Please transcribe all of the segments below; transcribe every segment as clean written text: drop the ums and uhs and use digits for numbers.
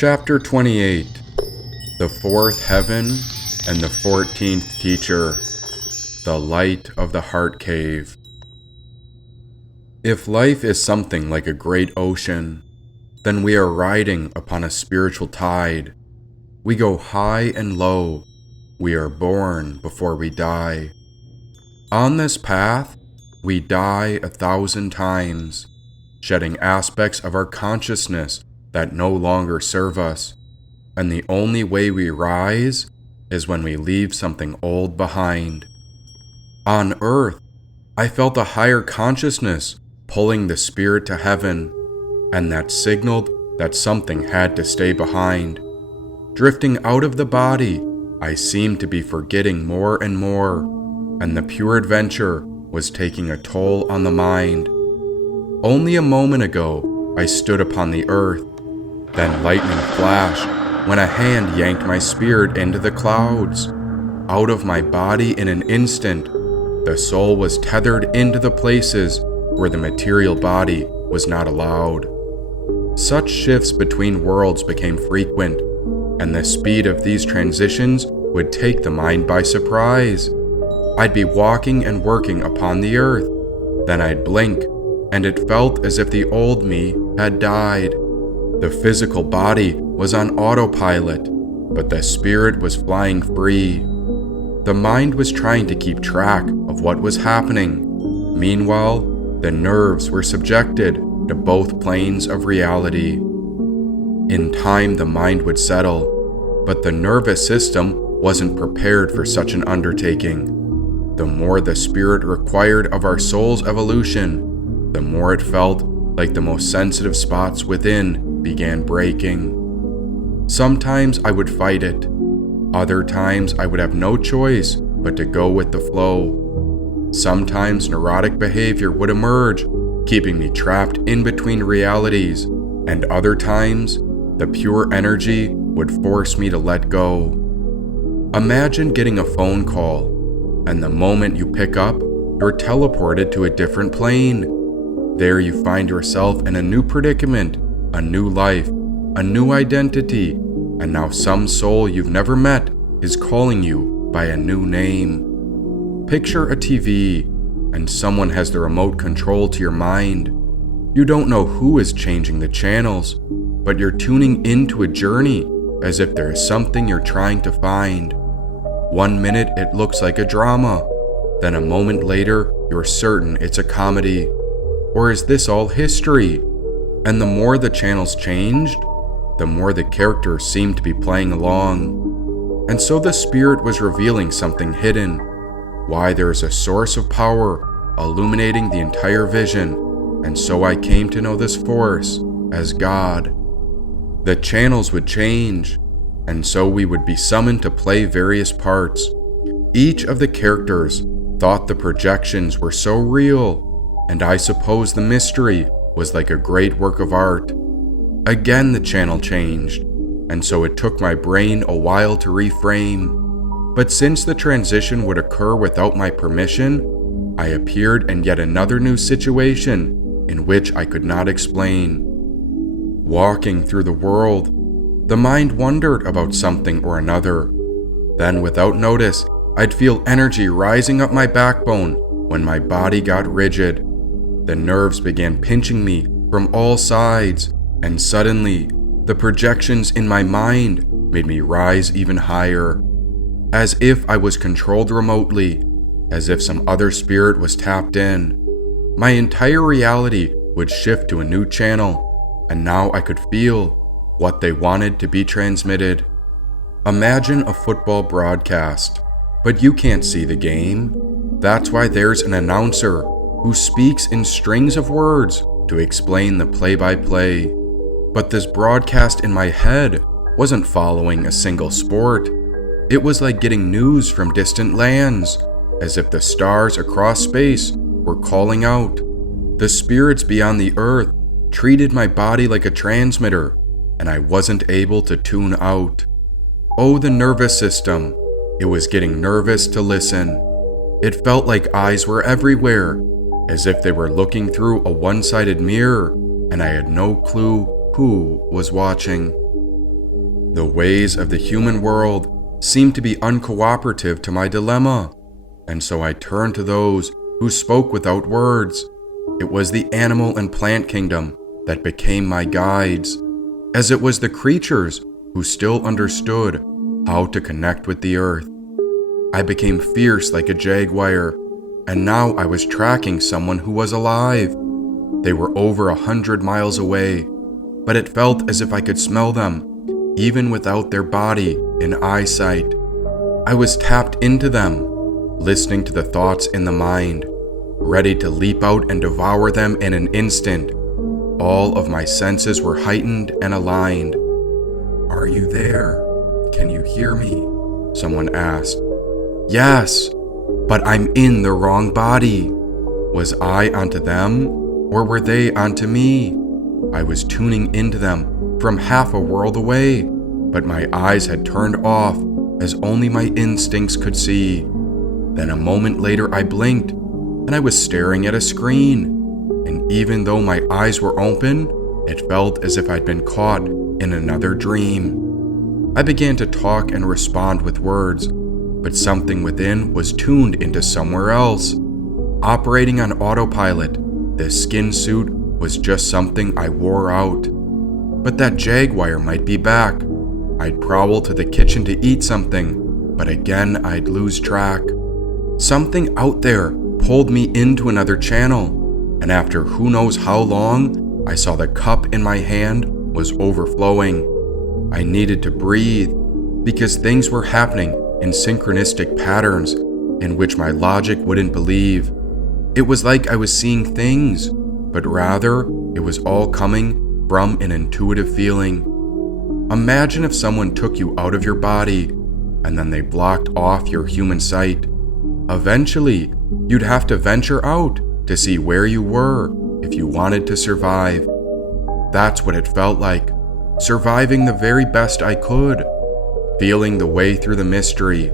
Chapter 28. The Fourth Heaven and the 14th Teacher. The Light of the Heart Cave. If life is something like a great ocean, then we are riding upon a spiritual tide. We go high and low. We are born before we die. On this path, we die 1,000 times, shedding aspects of our consciousness that no longer serve us, and the only way we rise is when we leave something old behind. On earth, I felt a higher consciousness pulling the spirit to heaven, and that signaled that something had to stay behind. Drifting out of the body, I seemed to be forgetting more and more, and the pure adventure was taking a toll on the mind. Only a moment ago, I stood upon the earth. Then lightning flashed when a hand yanked my spirit into the clouds. Out of my body in an instant, the soul was tethered into the places where the material body was not allowed. Such shifts between worlds became frequent, and the speed of these transitions would take the mind by surprise. I'd be walking and working upon the earth, then I'd blink, and it felt as if the old me had died. The physical body was on autopilot, but the spirit was flying free. The mind was trying to keep track of what was happening. Meanwhile, the nerves were subjected to both planes of reality. In time, the mind would settle, but the nervous system wasn't prepared for such an undertaking. The more the spirit required of our soul's evolution, the more it felt like the most sensitive spots within began breaking. Sometimes I would fight it. Other times I would have no choice but to go with the flow. Sometimes neurotic behavior would emerge, keeping me trapped in between realities, and other times the pure energy would force me to let go. Imagine getting a phone call, and the moment you pick up, you're teleported to a different plane. There you find yourself in a new predicament, a new life, a new identity, and now some soul you've never met is calling you by a new name. Picture a TV, and someone has the remote control to your mind. You don't know who is changing the channels, but you're tuning into a journey as if there is something you're trying to find. 1 minute it looks like a drama, then a moment later you're certain it's a comedy. Or is this all history? And the more the channels changed, the more the characters seemed to be playing along. And so the spirit was revealing something hidden. Why there is a source of power illuminating the entire vision, and so I came to know this force as God. The channels would change, and so we would be summoned to play various parts. Each of the characters thought the projections were so real, and I suppose the mystery was like a great work of art. Again the channel changed, and so it took my brain a while to reframe. But since the transition would occur without my permission, I appeared in yet another new situation in which I could not explain. Walking through the world, the mind wondered about something or another. Then without notice, I'd feel energy rising up my backbone when my body got rigid. The nerves began pinching me from all sides, and suddenly, the projections in my mind made me rise even higher, as if I was controlled remotely, as if some other spirit was tapped in. My entire reality would shift to a new channel, and now I could feel what they wanted to be transmitted. Imagine a football broadcast, but you can't see the game. That's why there's an announcer who speaks in strings of words to explain the play-by-play. But this broadcast in my head wasn't following a single sport. It was like getting news from distant lands, as if the stars across space were calling out. The spirits beyond the earth treated my body like a transmitter, and I wasn't able to tune out. Oh, the nervous system. It was getting nervous to listen. It felt like eyes were everywhere, as if they were looking through a one-sided mirror, and I had no clue who was watching. The ways of the human world seemed to be uncooperative to my dilemma, and so I turned to those who spoke without words. It was the animal and plant kingdom that became my guides, as it was the creatures who still understood how to connect with the earth. I became fierce like a jaguar, and now I was tracking someone who was alive. They were over 100 miles away, but it felt as if I could smell them, even without their body in eyesight. I was tapped into them, listening to the thoughts in the mind, ready to leap out and devour them in an instant. All of my senses were heightened and aligned. "Are you there? Can you hear me?" someone asked. "Yes, but I'm in the wrong body." Was I onto them, or were they onto me? I was tuning into them from half a world away, but my eyes had turned off as only my instincts could see. Then a moment later I blinked, and I was staring at a screen. And even though my eyes were open, it felt as if I'd been caught in another dream. I began to talk and respond with words, but something within was tuned into somewhere else. Operating on autopilot, this skin suit was just something I wore out. But that jaguar might be back. I'd prowl to the kitchen to eat something, but again I'd lose track. Something out there pulled me into another channel, and after who knows how long, I saw the cup in my hand was overflowing. I needed to breathe, because things were happening in synchronistic patterns in which my logic wouldn't believe. It was like I was seeing things, but rather it was all coming from an intuitive feeling. Imagine if someone took you out of your body, and then they blocked off your human sight. Eventually, you'd have to venture out to see where you were if you wanted to survive. That's what it felt like, surviving the very best I could, feeling the way through the mystery,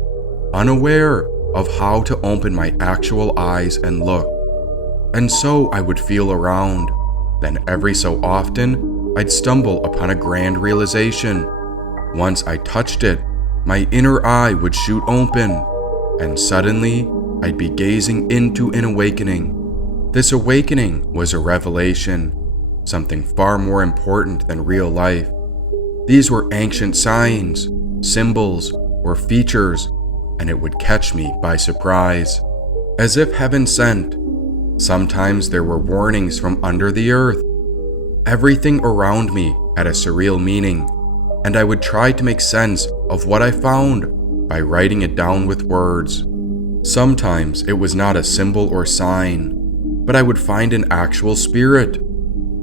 unaware of how to open my actual eyes and look. And so I would feel around. Then every so often, I'd stumble upon a grand realization. Once I touched it, my inner eye would shoot open, and suddenly I'd be gazing into an awakening. This awakening was a revelation, something far more important than real life. These were ancient signs, symbols, or features, and it would catch me by surprise, as if heaven sent. Sometimes there were warnings from under the earth. Everything around me had a surreal meaning, and I would try to make sense of what I found by writing it down with words. Sometimes it was not a symbol or sign, but I would find an actual spirit.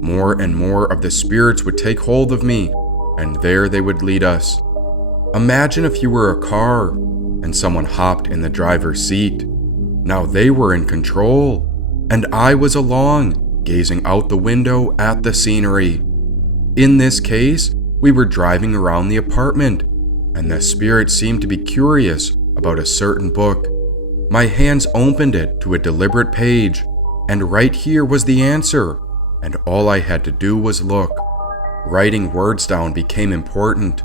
More and more of the spirits would take hold of me, and there they would lead us. Imagine if you were a car, and someone hopped in the driver's seat. Now they were in control, and I was along, gazing out the window at the scenery. In this case, we were driving around the apartment, and the spirit seemed to be curious about a certain book. My hands opened it to a deliberate page, and right here was the answer, and all I had to do was look. Writing words down became important,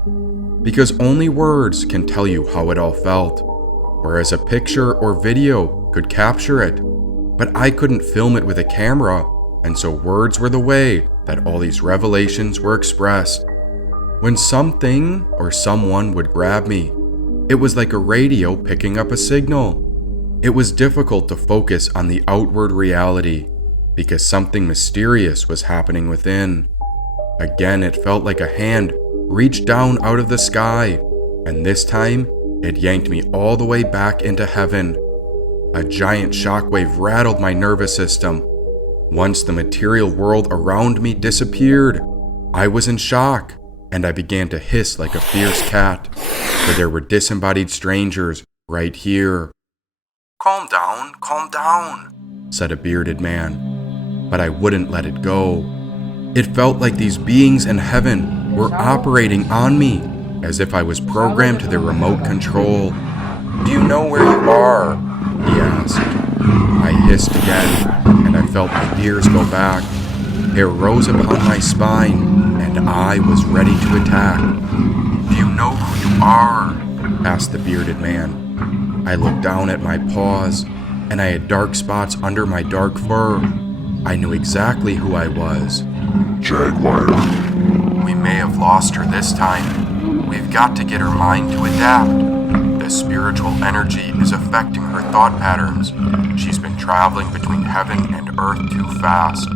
because only words can tell you how it all felt, whereas a picture or video could capture it. But I couldn't film it with a camera, and so words were the way that all these revelations were expressed. When something or someone would grab me, it was like a radio picking up a signal. It was difficult to focus on the outward reality, because something mysterious was happening within. Again, it felt like a hand reached down out of the sky, and this time, it yanked me all the way back into heaven. A giant shockwave rattled my nervous system. Once the material world around me disappeared, I was in shock, and I began to hiss like a fierce cat, for there were disembodied strangers right here. Calm down, said a bearded man, but I wouldn't let it go. It felt like these beings in heaven were operating on me, as if I was programmed to their remote control. Do you know where you are? He asked. I hissed again, and I felt my ears go back. Hair rose upon my spine, and I was ready to attack. Do you know who you are?" asked the bearded man. I looked down at my paws, and I had dark spots under my dark fur. I knew exactly who I was. "Jaguar." "We may have lost her this time. We've got to get her mind to adapt. The spiritual energy is affecting her thought patterns. She's been traveling between heaven and earth too fast,"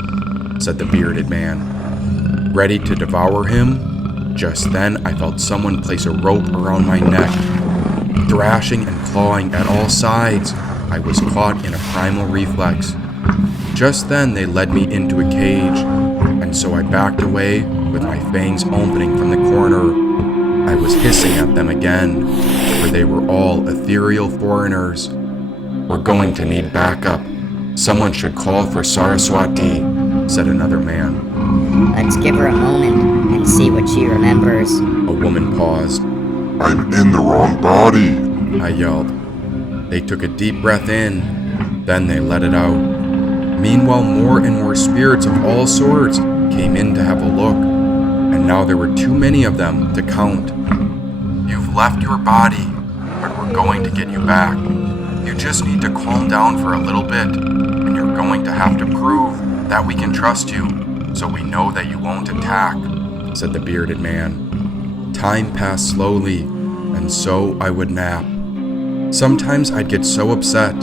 said the bearded man. Ready to devour him? Just then I felt someone place a rope around my neck. Thrashing and clawing at all sides, I was caught in a primal reflex. Just then they led me into a cage, and so I backed away with my fangs opening from the corner. I was hissing at them again, for they were all ethereal foreigners. "We're going to need backup. Someone should call for Saraswati," said another man. Let's give her a moment and see what she remembers. A woman paused. "I'm in the wrong body." I yelled. They took a deep breath in, then they let it out. Meanwhile, more and more spirits of all sorts came in to have a look, and now there were too many of them to count. "You've left your body, but we're going to get you back. You just need to calm down for a little bit, and you're going to have to prove that we can trust you, so we know that you won't attack," said the bearded man. Time passed slowly, and so I would nap. Sometimes I'd get so upset,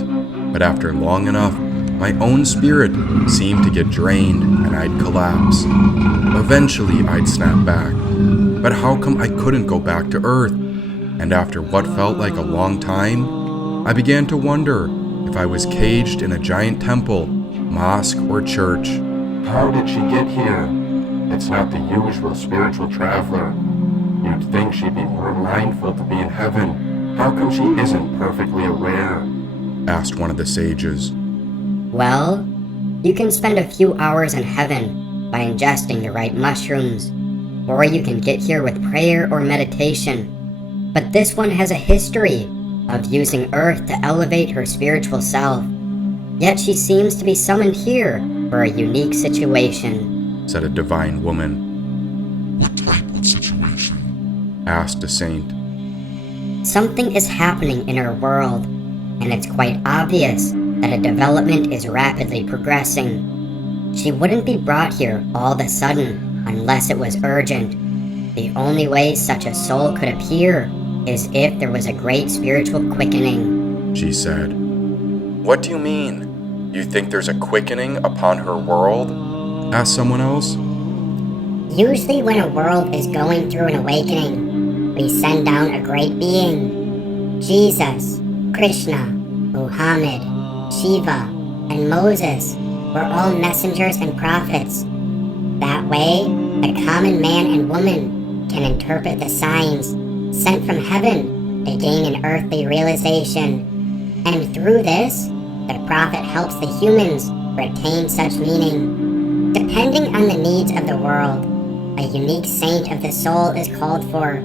but after long enough, my own spirit seemed to get drained and I'd collapse. Eventually I'd snap back, but how come I couldn't go back to Earth? And after what felt like a long time, I began to wonder if I was caged in a giant temple, mosque, or church. How did she get here? It's not the usual spiritual traveler. You'd think she'd be more mindful to be in heaven. How come she isn't perfectly aware? Asked one of the sages. Well, you can spend a few hours in heaven by ingesting the right mushrooms, or you can get here with prayer or meditation. But this one has a history of using Earth to elevate her spiritual self. Yet she seems to be summoned here for a unique situation," said a divine woman. "What type of situation?" Asked a saint. "Something is happening in her world, and it's quite obvious that a development is rapidly progressing. She wouldn't be brought here all of a sudden unless it was urgent. The only way such a soul could appear is if there was a great spiritual quickening," she said. "What do you mean? You think there's a quickening upon her world?" asked someone else. Usually when a world is going through an awakening, we send down a great being. Jesus, Krishna, Muhammad, Shiva, and Moses were all messengers and prophets. That way, a common man and woman can interpret the signs sent from heaven to gain an earthly realization. And through this, the prophet helps the humans retain such meaning. Depending on the needs of the world, a unique saint of the soul is called for.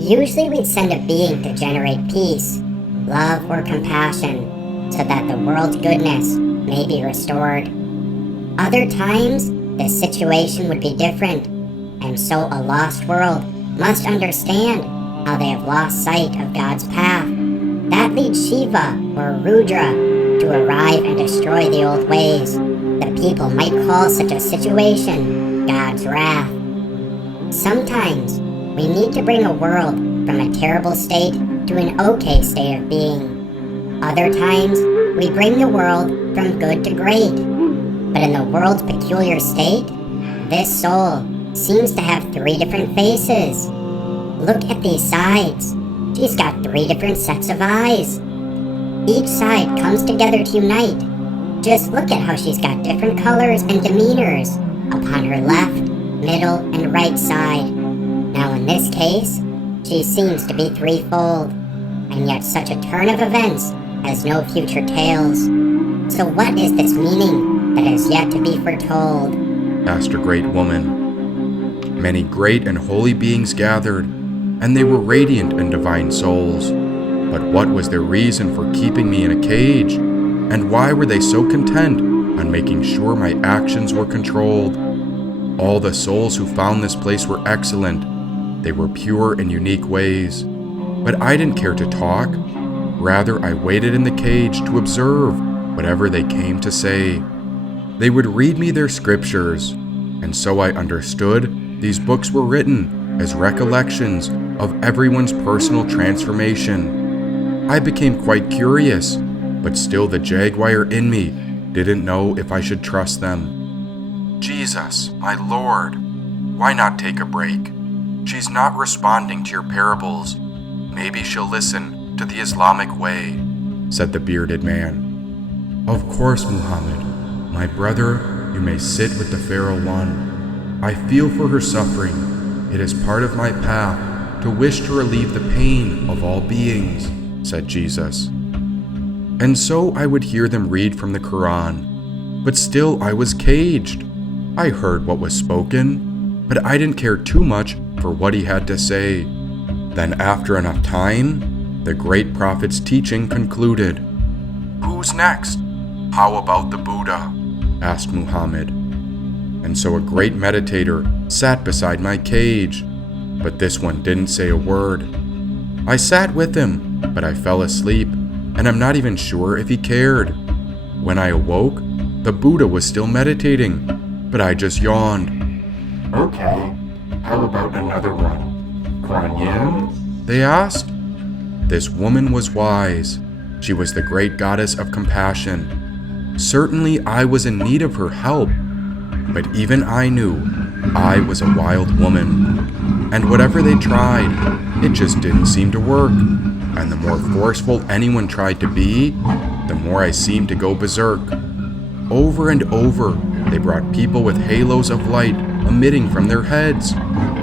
Usually we'd send a being to generate peace, love, or compassion, so that the world's goodness may be restored. Other times, the situation would be different, and so a lost world must understand how they have lost sight of God's path. That leads Shiva or Rudra to arrive and destroy the old ways. The people might call such a situation God's wrath. Sometimes, we need to bring a world from a terrible state to an okay state of being. Other times, we bring the world from good to great. But in the world's peculiar state, this soul seems to have 3 different faces. Look at these sides. She's got 3 different sets of eyes. Each side comes together to unite. Just look at how she's got different colors and demeanors upon her left, middle, and right side. Now in this case, she seems to be threefold, and yet such a turn of events has no future tales. So what is this meaning that is yet to be foretold? Asked a great woman. Many great and holy beings gathered, and they were radiant and divine souls. But what was their reason for keeping me in a cage? And why were they so content on making sure my actions were controlled? All the souls who found this place were excellent, They were pure and unique ways. But I didn't care to talk. Rather, I waited in the cage to observe whatever they came to say. They would read me their scriptures, and so I understood these books were written as recollections of everyone's personal transformation. I became quite curious, but still the jaguar in me didn't know if I should trust them. Jesus, my Lord, why not take a break? She's not responding to your parables. Maybe she'll listen to the Islamic way, said the bearded man. Of course, Muhammad. My brother, you may sit with the feral one. I feel for her suffering. It is part of my path to wish to relieve the pain of all beings, said Jesus. And so I would hear them read from the Quran, but still I was caged. I heard what was spoken, but I didn't care too much for what he had to say. Then after enough time, the great prophet's teaching concluded. Who's next? How about the Buddha? Asked Muhammad. And so a great meditator sat beside my cage, but this one didn't say a word. I sat with him, but I fell asleep, and I'm not even sure if he cared. When I awoke, the Buddha was still meditating, but I just yawned. Okay, how about another one? Kuan Yin? They asked. This woman was wise. She was the great goddess of compassion. Certainly I was in need of her help, but even I knew I was a wild woman. And whatever they tried, it just didn't seem to work. And the more forceful anyone tried to be, the more I seemed to go berserk. Over and over, they brought people with halos of light emitting from their heads.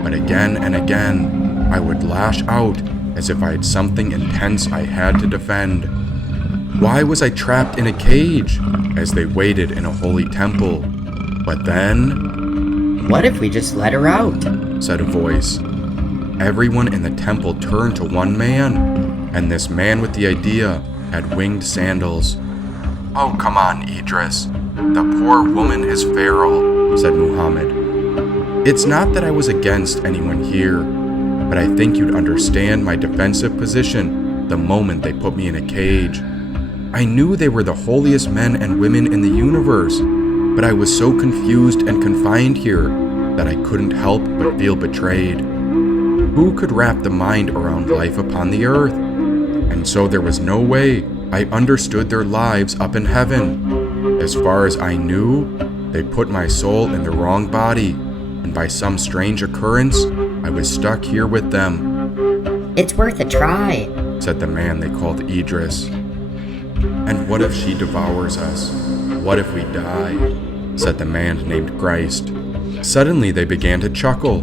But again and again, I would lash out as if I had something intense I had to defend. Why was I trapped in a cage as they waited in a holy temple? But then... What if we just let her out? Said a voice. Everyone in the temple turned to one man, and this man with the idea had winged sandals. Oh, come on, Idris. The poor woman is feral, said Muhammad. It's not that I was against anyone here, but I think you'd understand my defensive position the moment they put me in a cage. I knew they were the holiest men and women in the universe, but I was so confused and confined here that I couldn't help but feel betrayed. Who could wrap the mind around life upon the earth? And so there was no way I understood their lives up in heaven. As far as I knew, they put my soul in the wrong body, and by some strange occurrence, I was stuck here with them. It's worth a try, said the man they called Idris. And what if she devours us? What if we die? Said the man named Christ. Suddenly they began to chuckle,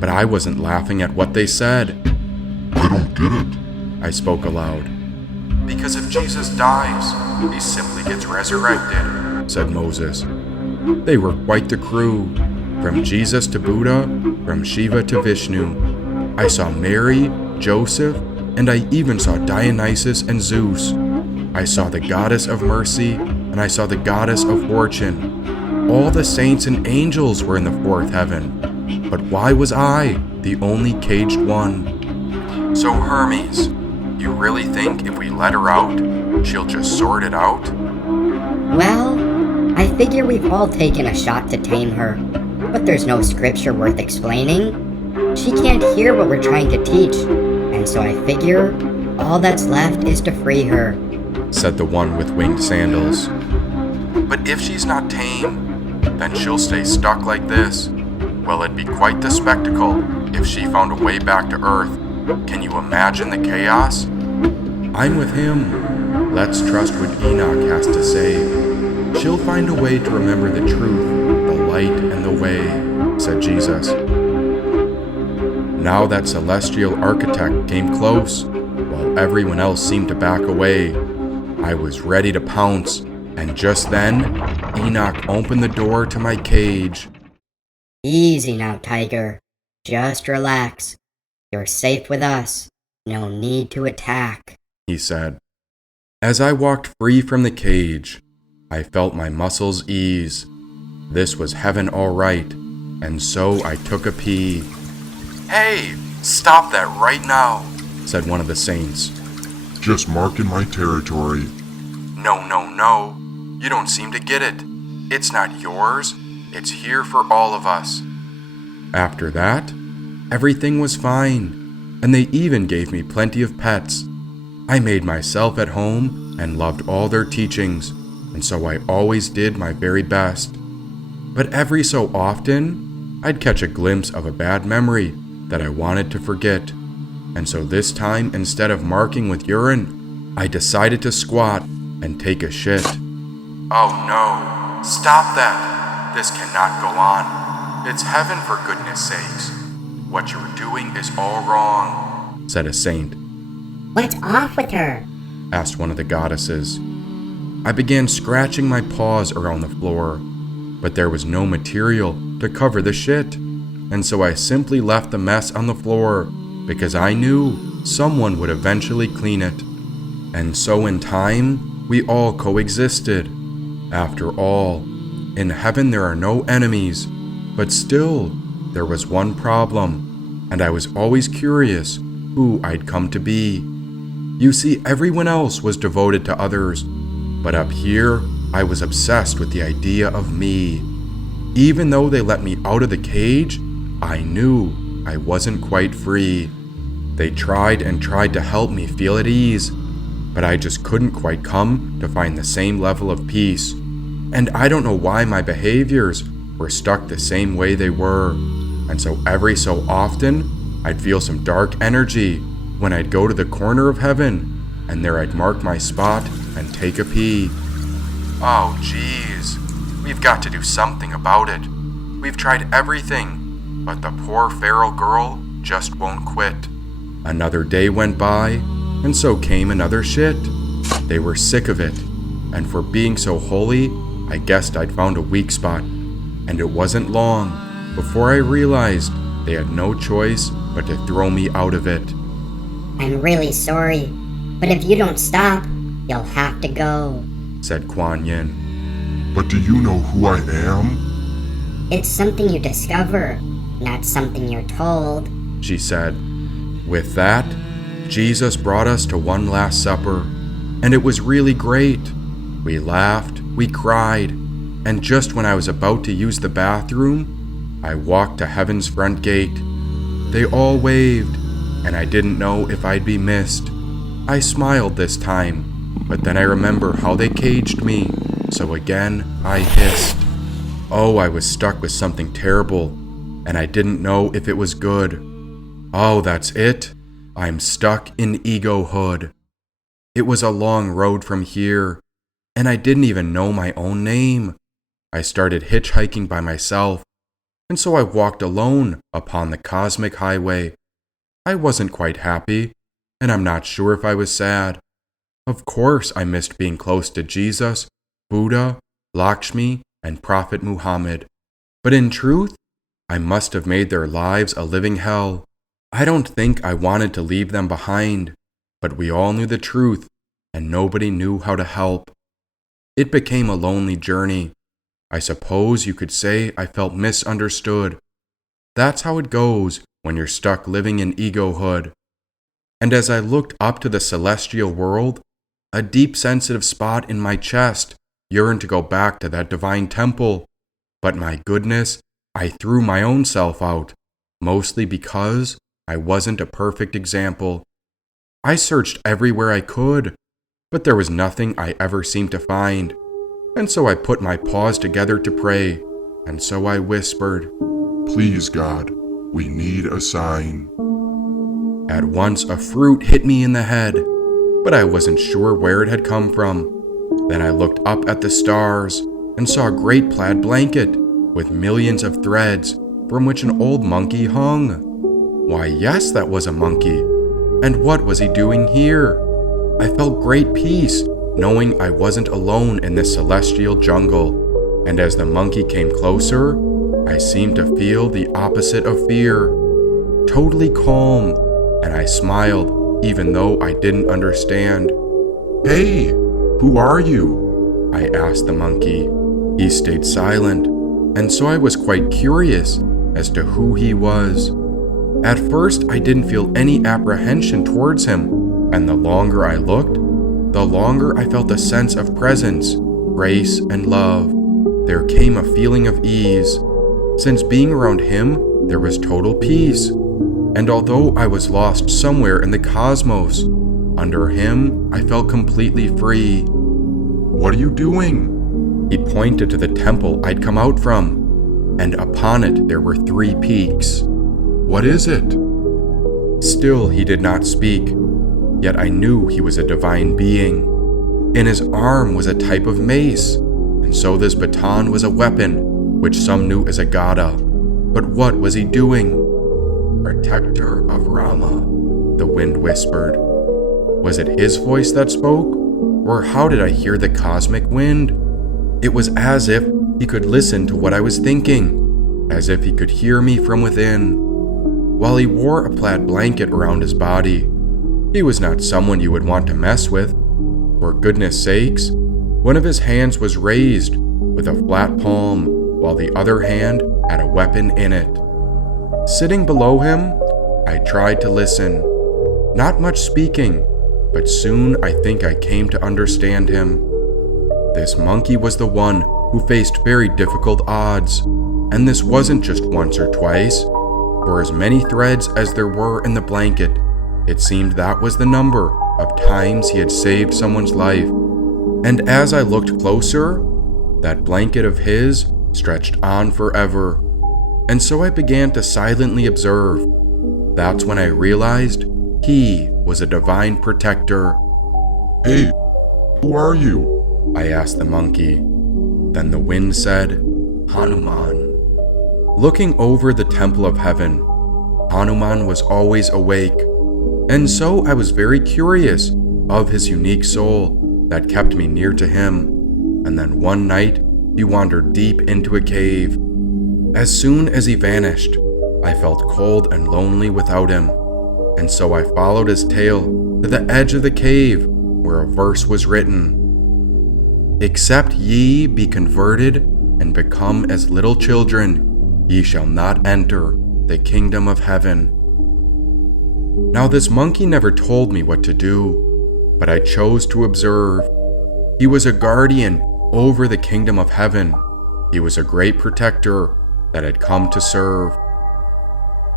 but I wasn't laughing at what they said. I don't get it. I spoke aloud. Because if Jesus dies, he simply gets resurrected, said Moses. They were quite the crew. From Jesus to Buddha, from Shiva to Vishnu. I saw Mary, Joseph, and I even saw Dionysus and Zeus. I saw the goddess of mercy, and I saw the goddess of fortune. All the saints and angels were in the fourth heaven. But why was I the only caged one? So Hermes, you really think if we let her out, she'll just sort it out? Well, I figure we've all taken a shot to tame her, but there's no scripture worth explaining. She can't hear what we're trying to teach, and so I figure all that's left is to free her, said the one with winged sandals. But if she's not tame, then she'll stay stuck like this. Well, it'd be quite the spectacle if she found a way back to Earth. Can you imagine the chaos? I'm with him. Let's trust what Enoch has to say. She'll find a way to remember the truth, the light, and the way, said Jesus. Now that celestial architect came close, while everyone else seemed to back away. I was ready to pounce, and just then, Enoch opened the door to my cage. Easy now, Tiger. Just relax. You're safe with us. No need to attack, he said. As I walked free from the cage, I felt my muscles ease. This was heaven all right, and so I took a pee. Hey, Stop that right now, said one of the saints. Just marking my territory. No. You don't seem to get it. It's not yours. It's here for all of us. After that, everything was fine, and they even gave me plenty of pets. I made myself at home and loved all their teachings, and so I always did my very best. But every so often, I'd catch a glimpse of a bad memory that I wanted to forget, and so this time, instead of marking with urine, I decided to squat and take a shit. Oh no, stop that. This cannot go on. It's heaven, for goodness sakes. What you're doing is all wrong, said a saint. What's off with her? Asked one of the goddesses. I began scratching my paws around the floor, but there was no material to cover the shit, and so I simply left the mess on the floor because I knew someone would eventually clean it. And so in time, we all coexisted. After all, in heaven there are no enemies, but still, there was one problem, and I was always curious who I'd come to be. You see, everyone else was devoted to others, but up here, I was obsessed with the idea of me. Even though they let me out of the cage, I knew I wasn't quite free. They tried and tried to help me feel at ease, but I just couldn't quite come to find the same level of peace. And I don't know why my behaviors were stuck the same way they were. And so every so often, I'd feel some dark energy when I'd go to the corner of heaven, and there I'd mark my spot and take a pee. Oh geez, we've got to do something about it. We've tried everything, but the poor feral girl just won't quit. Another day went by, and so came another shit. They were sick of it, and for being so holy, I guessed I'd found a weak spot, and it wasn't long before I realized they had no choice but to throw me out of it. I'm really sorry, but if you don't stop, you'll have to go, said Kuan Yin. But do you know who I am? It's something you discover, not something you're told, she said. With that, Jesus brought us to one last supper, and it was really great. We laughed, we cried, and just when I was about to use the bathroom, I walked to heaven's front gate. They all waved, and I didn't know if I'd be missed. I smiled this time, but then I remember how they caged me, so again I hissed. Oh, I was stuck with something terrible, and I didn't know if it was good. Oh, that's it. I'm stuck in egohood. It was a long road from here, and I didn't even know my own name. I started hitchhiking by myself, and so I walked alone upon the cosmic highway. I wasn't quite happy, and I'm not sure if I was sad. Of course I missed being close to Jesus, Buddha, Lakshmi, and Prophet Muhammad. But in truth, I must have made their lives a living hell. I don't think I wanted to leave them behind, but we all knew the truth, and nobody knew how to help. It became a lonely journey. I suppose you could say I felt misunderstood. That's how it goes when you're stuck living in egohood. And as I looked up to the celestial world, a deep sensitive spot in my chest yearned to go back to that divine temple. But my goodness, I threw my own self out, mostly because I wasn't a perfect example. I searched everywhere I could, but there was nothing I ever seemed to find. And so I put my paws together to pray, and so I whispered, Please, God, we need a sign. At once a fruit hit me in the head, but I wasn't sure where it had come from. Then I looked up at the stars and saw a great plaid blanket with millions of threads from which an old monkey hung. Why, yes, that was a monkey. And what was he doing here? I felt great peace, knowing I wasn't alone in this celestial jungle. And as the monkey came closer, I seemed to feel the opposite of fear. Totally calm, and I smiled, even though I didn't understand. Hey, who are you? I asked the monkey. He stayed silent, and so I was quite curious as to who he was. At first, I didn't feel any apprehension towards him, and the longer I looked, the longer I felt a sense of presence, grace, and love. There came a feeling of ease. Since being around him, there was total peace. And although I was lost somewhere in the cosmos, under him, I felt completely free. What are you doing? He pointed to the temple I'd come out from, and upon it there were 3 peaks. What is it? Still he did not speak, yet I knew he was a divine being. In his arm was a type of mace, and so this baton was a weapon, which some knew as a gada. But what was he doing? Protector of Rama, the wind whispered. Was it his voice that spoke? Or how did I hear the cosmic wind? It was as if he could listen to what I was thinking, as if he could hear me from within. While he wore a plaid blanket around his body, he was not someone you would want to mess with. For goodness sakes, one of his hands was raised with a flat palm, while the other hand had a weapon in it. Sitting below him, I tried to listen. Not much speaking, but soon I think I came to understand him. This monkey was the one who faced very difficult odds, and this wasn't just once or twice. For as many threads as there were in the blanket, it seemed that was the number of times he had saved someone's life. And as I looked closer, that blanket of his stretched on forever. And so I began to silently observe. That's when I realized he was a divine protector. Hey, who are you? I asked the monkey. Then the wind said, Hanuman. Looking over the temple of heaven, Hanuman was always awake, and so I was very curious of his unique soul that kept me near to him. And then one night, he wandered deep into a cave. As soon as he vanished, I felt cold and lonely without him, and so I followed his tail to the edge of the cave where a verse was written. Except ye be converted and become as little children, ye shall not enter the kingdom of heaven. Now this monkey never told me what to do, but I chose to observe. He was a guardian over the kingdom of heaven. He was a great protector that had come to serve.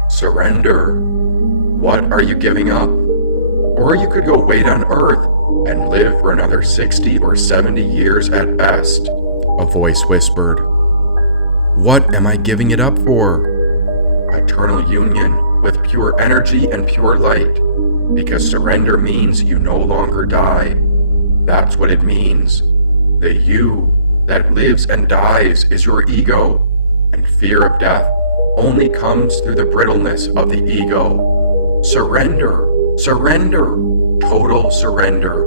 Surrender. What are you giving up? Or you could go wait on earth and live for another 60 or 70 years at best, a voice whispered. What am I giving it up for? Eternal union with pure energy and pure light, because surrender means you no longer die. That's what it means. The you that lives and dies is your ego, and fear of death only comes through the brittleness of the ego. Surrender, surrender, total surrender.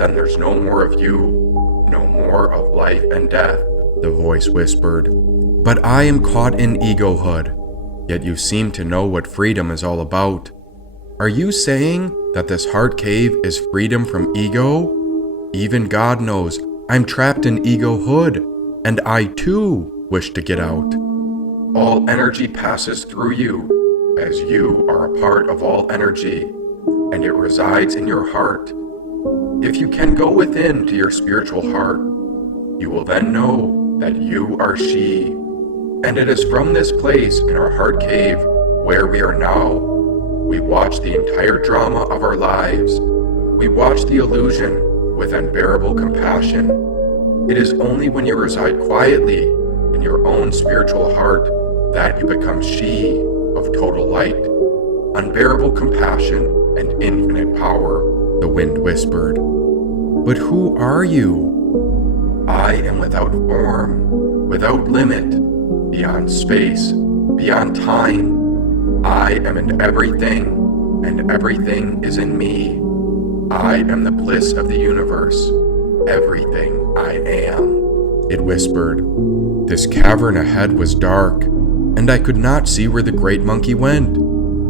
Then there's no more of you, no more of life and death, the voice whispered. But I am caught in egohood, yet you seem to know what freedom is all about. Are you saying that this heart cave is freedom from ego? Even God knows I'm trapped in egohood, and I too wish to get out. All energy passes through you, as you are a part of all energy, and it resides in your heart. If you can go within to your spiritual heart, you will then know that you are she. And it is from this place in our heart cave where we are now. We watch the entire drama of our lives. We watch the illusion with unbearable compassion. It is only when you reside quietly in your own spiritual heart that you become she of total light, unbearable compassion, and infinite power, the wind whispered. But who are you? I am without form, without limit, beyond space, beyond time. I am in everything, and everything is in me. I am the bliss of the universe. Everything I am, it whispered. This cavern ahead was dark, and I could not see where the great monkey went.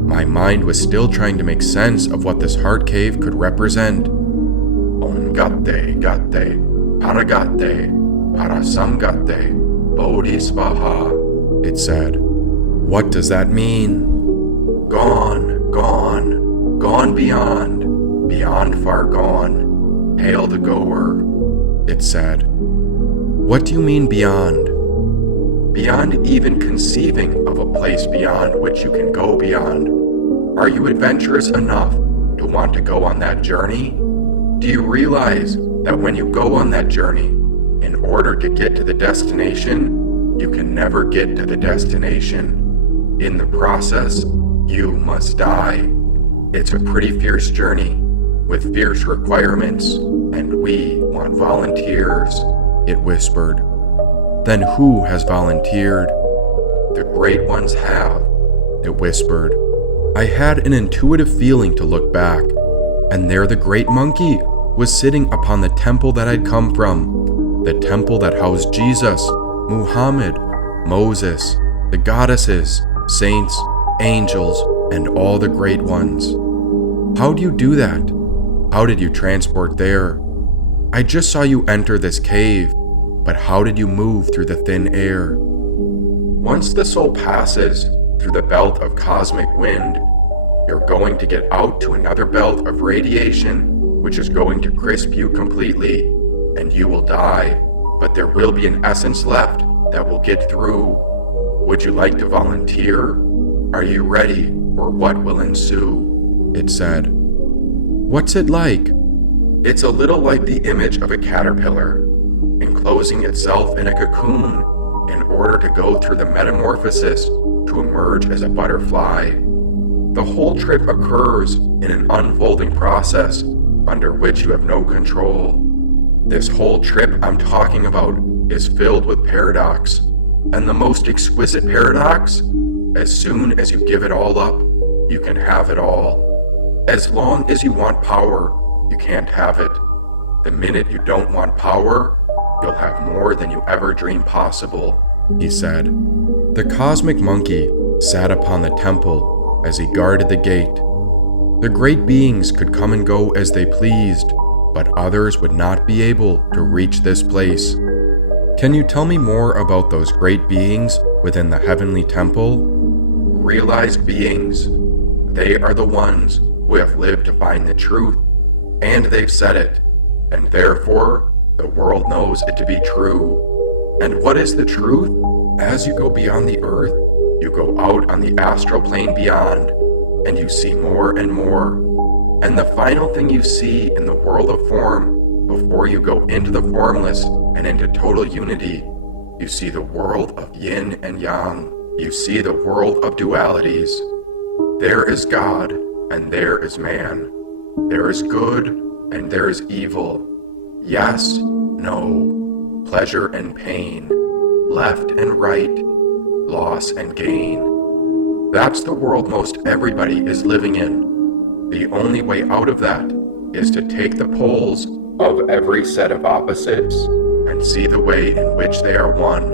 My mind was still trying to make sense of what this heart cave could represent. Om Gatte, Gatte, Paragatte, Parasamgatte, Bodhisvaha, it said. What does that mean? Gone, gone, gone beyond, beyond far gone. Hail the goer, it said. What do you mean beyond? Beyond even conceiving of a place beyond which you can go beyond. Are you adventurous enough to want to go on that journey? Do you realize that when you go on that journey, in order to get to the destination, you can never get to the destination. In the process, you must die. It's a pretty fierce journey, with fierce requirements, and we want volunteers, it whispered. Then who has volunteered? The great ones have, it whispered. I had an intuitive feeling to look back, and there the great monkey was sitting upon the temple that I'd come from, the temple that housed Jesus, Muhammad, Moses, the goddesses, saints, angels, and all the great ones. How do you do that? How did you transport there? I just saw you enter this cave, but how did you move through the thin air? Once the soul passes through the belt of cosmic wind, you're going to get out to another belt of radiation, which is going to crisp you completely, and you will die, but there will be an essence left that will get through. Would you like to volunteer? Are you ready for what will ensue? It said. What's it like? It's a little like the image of a caterpillar, enclosing itself in a cocoon in order to go through the metamorphosis to emerge as a butterfly. The whole trip occurs in an unfolding process under which you have no control. This whole trip I'm talking about is filled with paradox, and the most exquisite paradox, as soon as you give it all up, you can have it all. As long as you want power, you can't have it. The minute you don't want power, you'll have more than you ever dreamed possible, he said. The cosmic monkey sat upon the temple as he guarded the gate. The great beings could come and go as they pleased, but others would not be able to reach this place. Can you tell me more about those great beings within the heavenly temple? Realized beings. They are the ones who have lived to find the truth, and they've said it, and therefore the world knows it to be true. And what is the truth? As you go beyond the earth, you go out on the astral plane beyond, and you see more and more. And the final thing you see in the world of form, before you go into the formless and into total unity, you see the world of yin and yang. You see the world of dualities. There is God, and there is man. There is good, and there is evil. Yes, no, pleasure and pain, left and right, loss and gain. That's the world most everybody is living in. The only way out of that is to take the poles of every set of opposites and see the way in which they are one.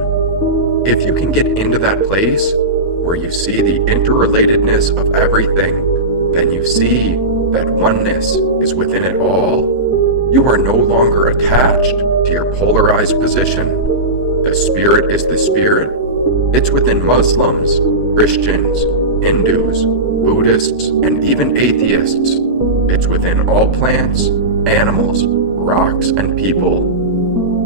If you can get into that place where you see the interrelatedness of everything, then you see that oneness is within it all. You are no longer attached to your polarized position. The spirit is the spirit. It's within Muslims, Christians, Hindus, Buddhists, and even atheists. It's within all plants, animals, rocks, and people.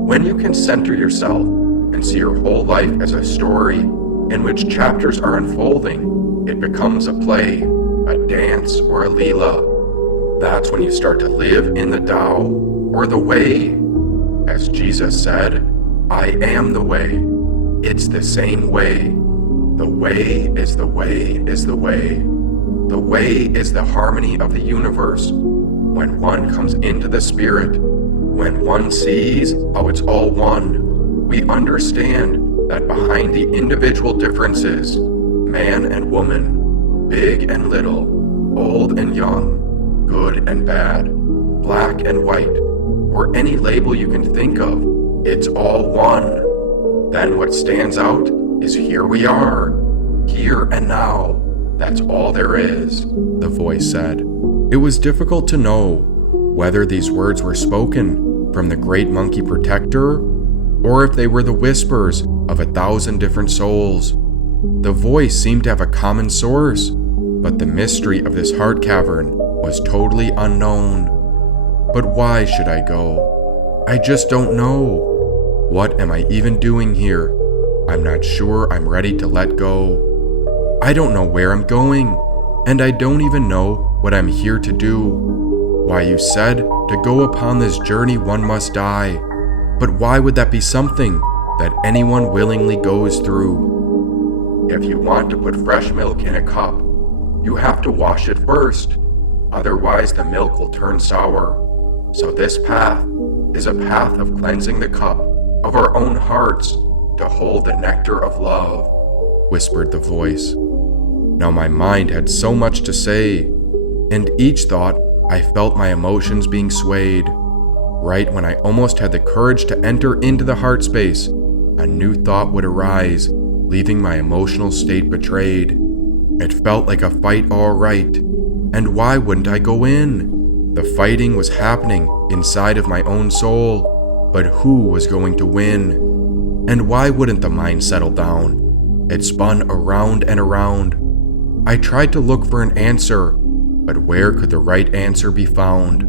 When you can center yourself and see your whole life as a story in which chapters are unfolding, it becomes a play, a dance, or a leela. That's when you start to live in the Tao, or the way. As Jesus said, I am the way. It's the same way. The way is the way is the way. The way is the harmony of the universe. When one comes into the spirit, when one sees how it's all one, we understand that behind the individual differences, man and woman, big and little, old and young, good and bad, black and white, or any label you can think of, it's all one. Then what stands out is here we are, here and now. That's all there is, the voice said. It was difficult to know whether these words were spoken from the great monkey protector or if they were the whispers of 1,000 different souls. The voice seemed to have a common source, but the mystery of this heart cavern was totally unknown. But why should I go? I just don't know. What am I even doing here? I'm not sure I'm ready to let go. I don't know where I'm going, and I don't even know what I'm here to do. Why, you said to go upon this journey one must die, but why would that be something that anyone willingly goes through? If you want to put fresh milk in a cup, you have to wash it first, otherwise the milk will turn sour. So this path is a path of cleansing the cup of our own hearts to hold the nectar of love, whispered the voice. Now my mind had so much to say, and each thought I felt my emotions being swayed. Right when I almost had the courage to enter into the heart space, a new thought would arise, leaving my emotional state betrayed. It felt like a fight all right, and why wouldn't I go in? The fighting was happening inside of my own soul, but who was going to win? And why wouldn't the mind settle down? It spun around and around. I tried to look for an answer, but where could the right answer be found?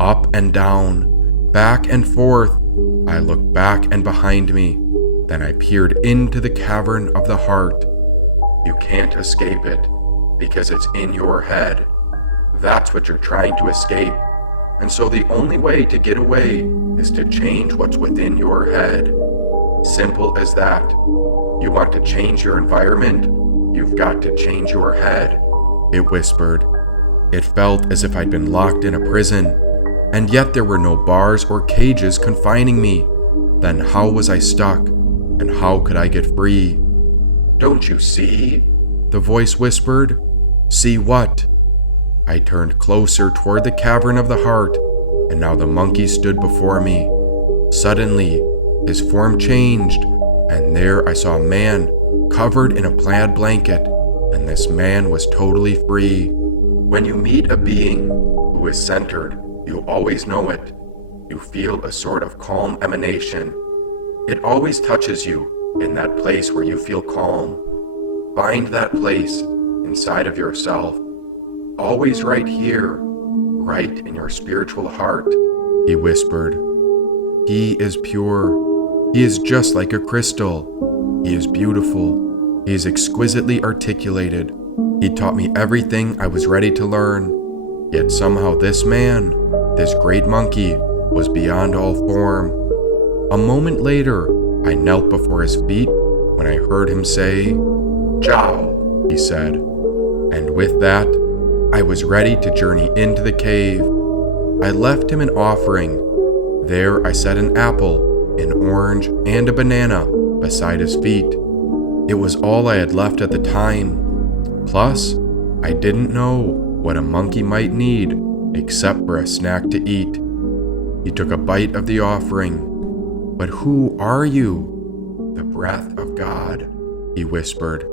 Up and down, back and forth. I looked back and behind me. Then I peered into the cavern of the heart. You can't escape it, because it's in your head. That's what you're trying to escape. And so the only way to get away is to change what's within your head. Simple as that. You want to change your environment? You've got to change your head, it whispered. It felt as if I'd been locked in a prison, and yet there were no bars or cages confining me. Then how was I stuck, and how could I get free? Don't you see? The voice whispered. See what? I turned closer toward the cavern of the heart, and now the monkey stood before me. Suddenly, his form changed, and there I saw a man covered in a plaid blanket, and this man was totally free. When you meet a being who is centered, you always know it. You feel a sort of calm emanation. It always touches you in that place where you feel calm. Find that place inside of yourself, always right here, right in your spiritual heart, he whispered. He is pure. He is just like a crystal. He is beautiful. He is exquisitely articulated. He taught me everything I was ready to learn. Yet somehow this man, this great monkey, was beyond all form. A moment later, I knelt before his feet when I heard him say, "Ciao," he said. And with that, I was ready to journey into the cave. I left him an offering. There I set an apple, an orange, and a banana beside his feet. It was all I had left at the time. Plus, I didn't know what a monkey might need except for a snack to eat. He took a bite of the offering. But who are you? The breath of God, he whispered.